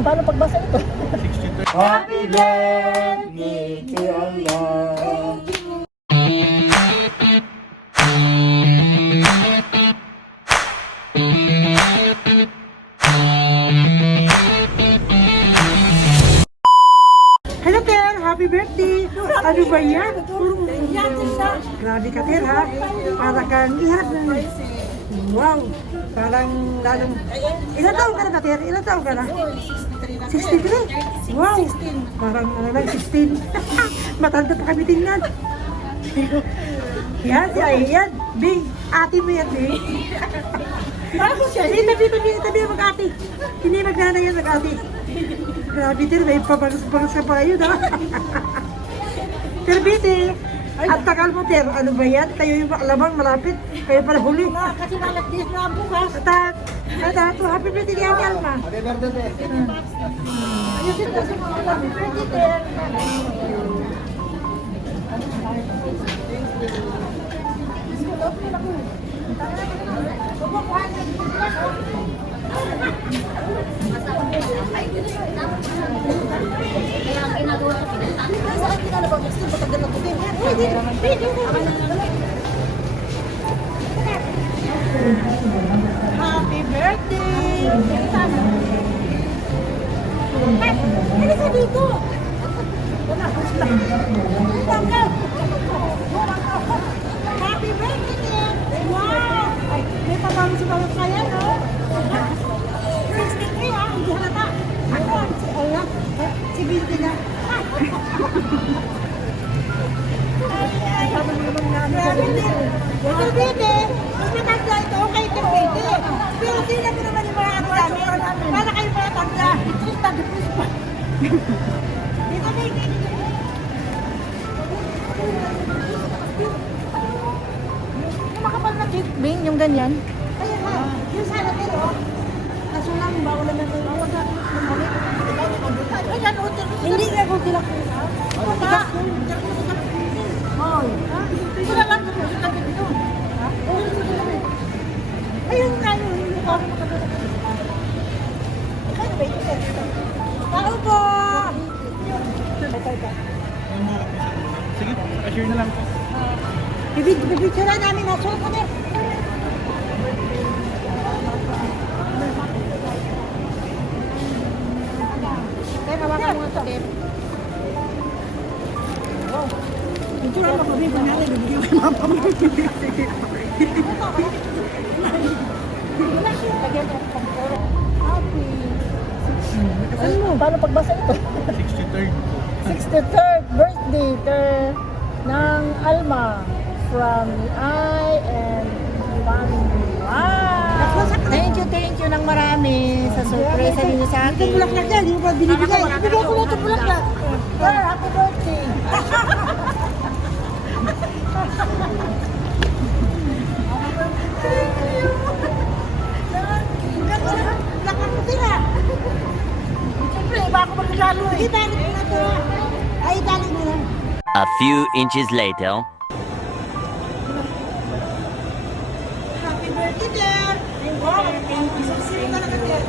Paano pagbasa ito? Happy birthday to Allah. Hello, Ter! Happy birthday! Ano ba yan? Grabe ka, Ter, ha? Parang kang iharap na. Wow! Parang lalong... Ilan taon ka na ba, Ter? Ilan taon ka na? 63? Wow! Parang ano lang, 16. Matanda pa kami tingnan. Yan, si Ayan. Bing, ate mo yan, Bing. Tabi mag-ate. Hindi magnanay yan mag-ate. Grabe, Ter, may pabalos-balos ka pa yun, ha? Ter, Biti, at takal mo, Ter, ano ba yan? Kayo yung alamang malapit, kayo pala huli. Kasi malapit na bukas. Ito, happy birthday ni Ate Alma. Happy birthday. Ayusin ko sa mga happy birthday, Ter. Happy birthday! Ano ka dito? Happy birthday! Wow! Ay, may pabalos-balos kaya, no? 63, ha? Hindi halata. Ako, si Binti na. Sabi mo naman nga. Ito, Binti. Mas matanda ito, okay ito, Binti. Pero tingnan mo naman yung mga ano namin. Para kayo mga tanda. Dito, Binti. Makapal na cake, Bing, yung ganyan. Kaya nga, yung sana pero, kaso lang, bawal naman ito. Bawal na hindi nga kung sila ko. Ako ba? Ito na lang sa tabi dito. Ayun nga yun. Kaya ba ito? Tao po! Sige, pa-share na lang po. Bibitsura namin na so kami. Kaya hawakan mo ito, Tim. Wow. Bitsura mo kami ba natin? Bibigyan kay mama mo. Happy. Ano mo? Paano pagbasa ito? 63rd. 63rd birthday ng Alma from I and family. Wow! Thank you ng marami sa surprise ninyo sa akin. Ito bulaklak yan, hindi mo ba binibigay? Ibigay ko na ito bulaklak. Sir, happy birthday! Bulaklak mo sila. Siyempre, iba ako magkasalo eh. Italik mo na ito. Ay, italik mo na. A few inches later. Happy birthday, Ter! Wow! Sino talaga, Ter?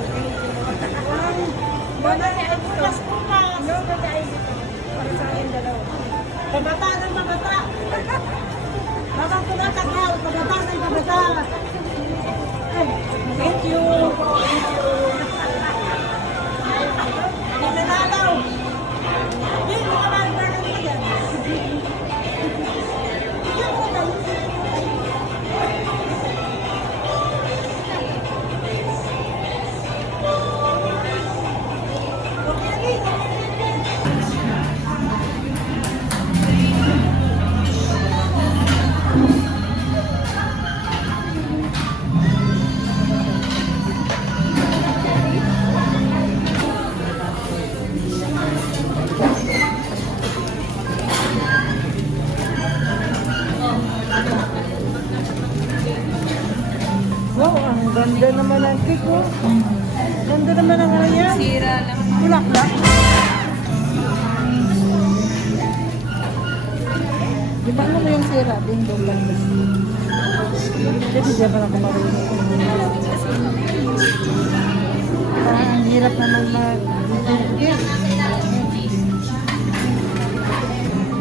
Bukas. Pabata ng pabata. Habang tumatagal, pabata ng pabata. Thank you. Hindi nanalaw. Hindi mo ka lang mo dyan. Bigyan mo na. Wow, ang ganda naman ang cake, oh. Ganda naman ang ano yan. Sira lang. Bulaklak. Di ba ano yung sira? Ding-dong lang. Kasi di ba ako marunong? Parang ang hirap naman mag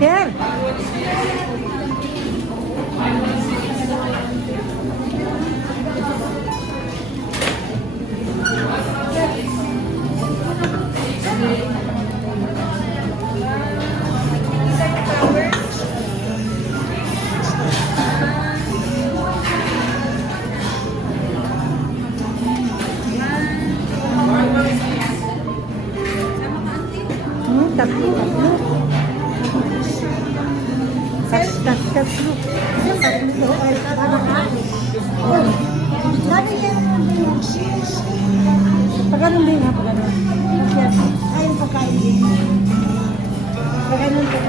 Ter! Tatlo. Tatlo. Ay, pagkanon din ha, pagkanon. Ay, yung pagkain din. Pagkanon din.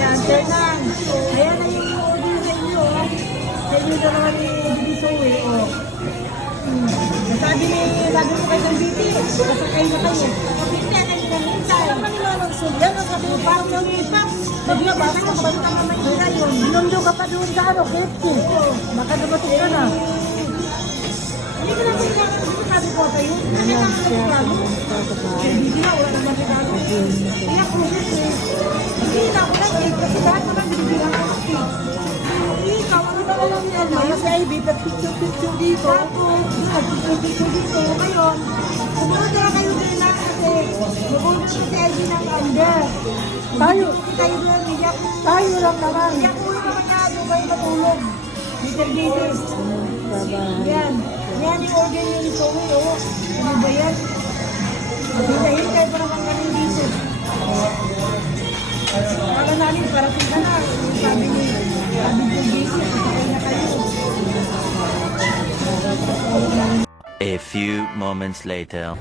Yan, Ternan. Ayan na yung order sa inyo. Sa inyo na naman ni Bibisoy. Sabi ni Lagi mo kayo ng biti. Kasakay na kayo. Hindi, kayo na minsan. Saan ka nilalungsod? Yan ang sabi mo, parang yung ipa. Maglabas ka pa rin naman may ngayon. Binundo ka pa doon sa ano, Kepsi. Baka dumating ka na. Hindi ka natin lang. Sabi ko tayo. Hindi ka naman regalo. Hindi na, wala naman regalo. Kaya kung hindi na ako lang eh. Kasi lahat naman binibilang ako eh. Ikaw, ano ba lang yan? Maya si Ivy, pag-picture dito. Tapos, pag-picture dito. Ngayon, sumunod na kayo din na kasi mag-order si Ivy ng under. Tayo. Tayo doon, iyak. Tayo lang naman. Iyak ko naman na Dubai matulog. Mr. Gates. Yan. Yan yung order niyo ni Zoe, oh. Ano ba yan? Hintay pa naman kami dito. Kala namin, parating ka na. Sabi ni Gates, sakay na kayo. A few moments later.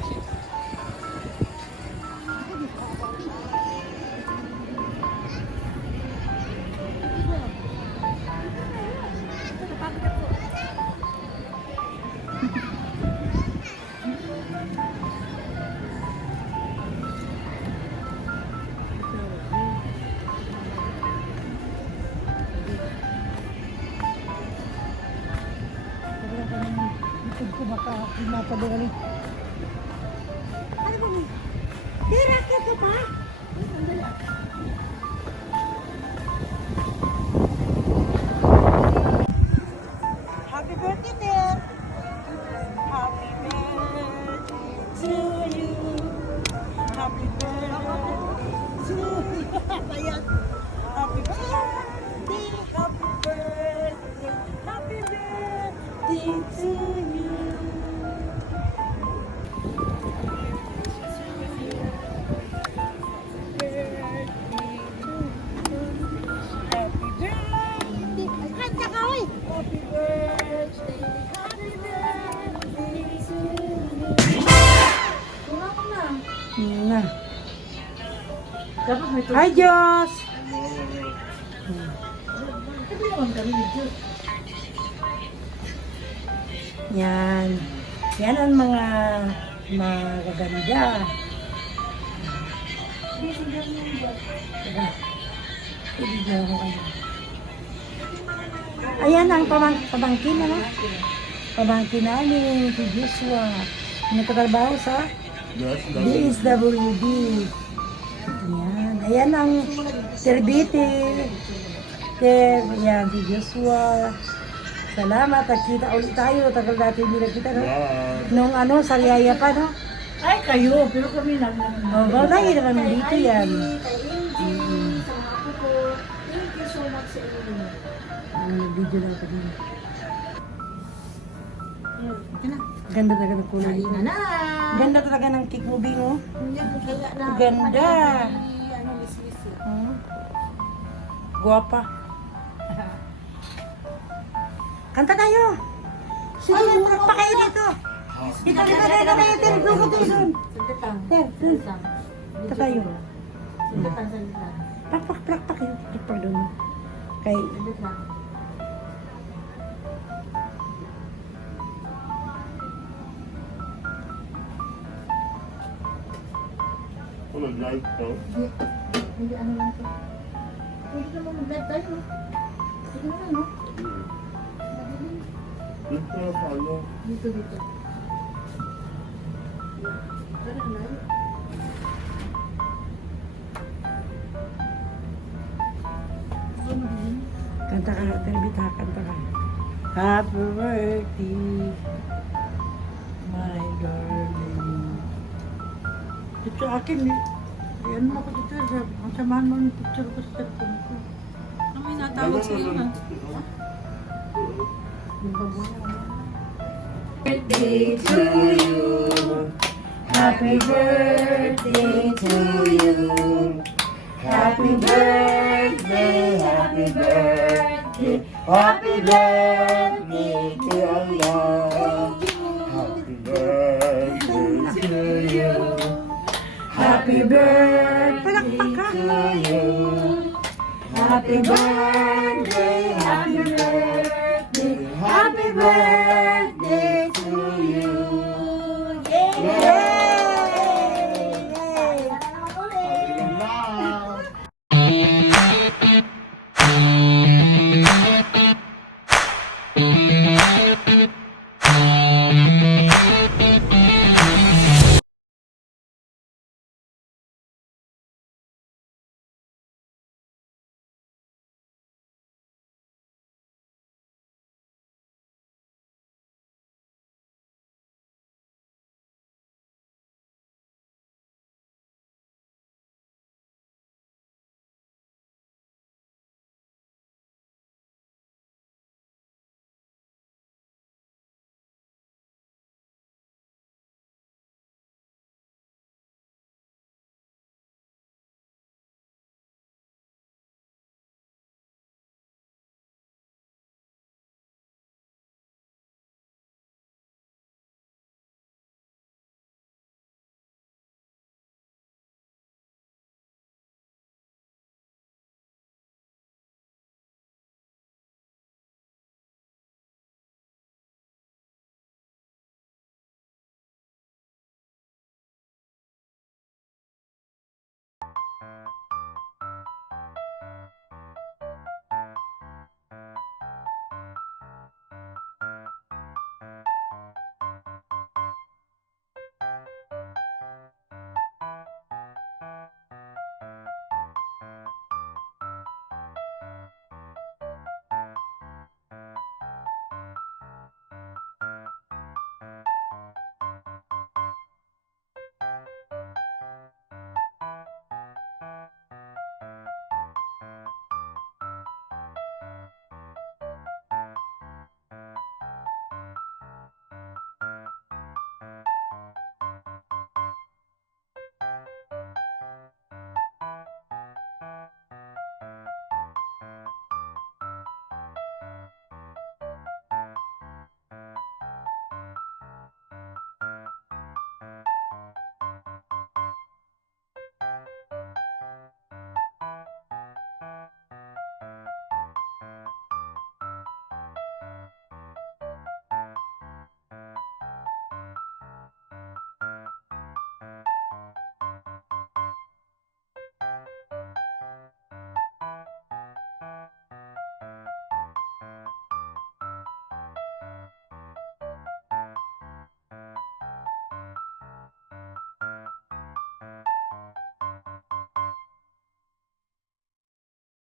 Likod ko baka pinapadali. Ano ba mo? Dirakit ka pa? Happy birthday, dear! Happy birthday to you! Happy birthday to you! Ayan! Happy birthday! Happy birthday! Happy birthday to you! Na. Hi, Diyos! Yan. Yan ang mga magaganda. Ayan ang pamangkin na. Pamangkin namin si Joshua. Nagtatrabaho sa DSWD. Ayan. Ayan ang Serbite. Ayan si Joshua. Salamat at kita ulit tayo. Tagal natin hindi na kita, no? Nung ano, Sariaya pa, no? Ay, kayo. Pero kami lang. Oh, bagay na kami dito yan. Kay Angie, sa mga apo ko. Thank you so much sa inyo. Video lang ito din. Ganda talaga ng kulay. Kain na na. Ganda talaga ng cake mo, Bingo. Hindi ko kaya na. Ganda. Ano, miss-miss yun. Hmm? Guwapa. Kanta tayo. Sige, pa kayo dito. Dito, dito, dito, dito. Dito, dito. Sandatan. Ter, ter. Sandatan. Kanta tayo. Sandatan, sandatan. Pak kayo. Pak doon. Kay, Sandatan. Kung nag-live to, Hindi ano lang to. Pwede naman mag-live tayo, no? Pwede naman, no? dito na sa ano. Dito, dito. Tara, live. kanta ka, Terbita, kanta ka. Happy birthday, my darling. Dito akin, yan mo ako dito. Ang samahan mo yung picture ko sa cellphone ko. May natawag sa iyo, ha? Birthday to you. Happy birthday to you. Happy birthday, happy birthday, happy birthday to Allah. Happy birthday to you. Happy birthday Palakpak ka. to you. Happy birthday, happy birthday, happy birthday.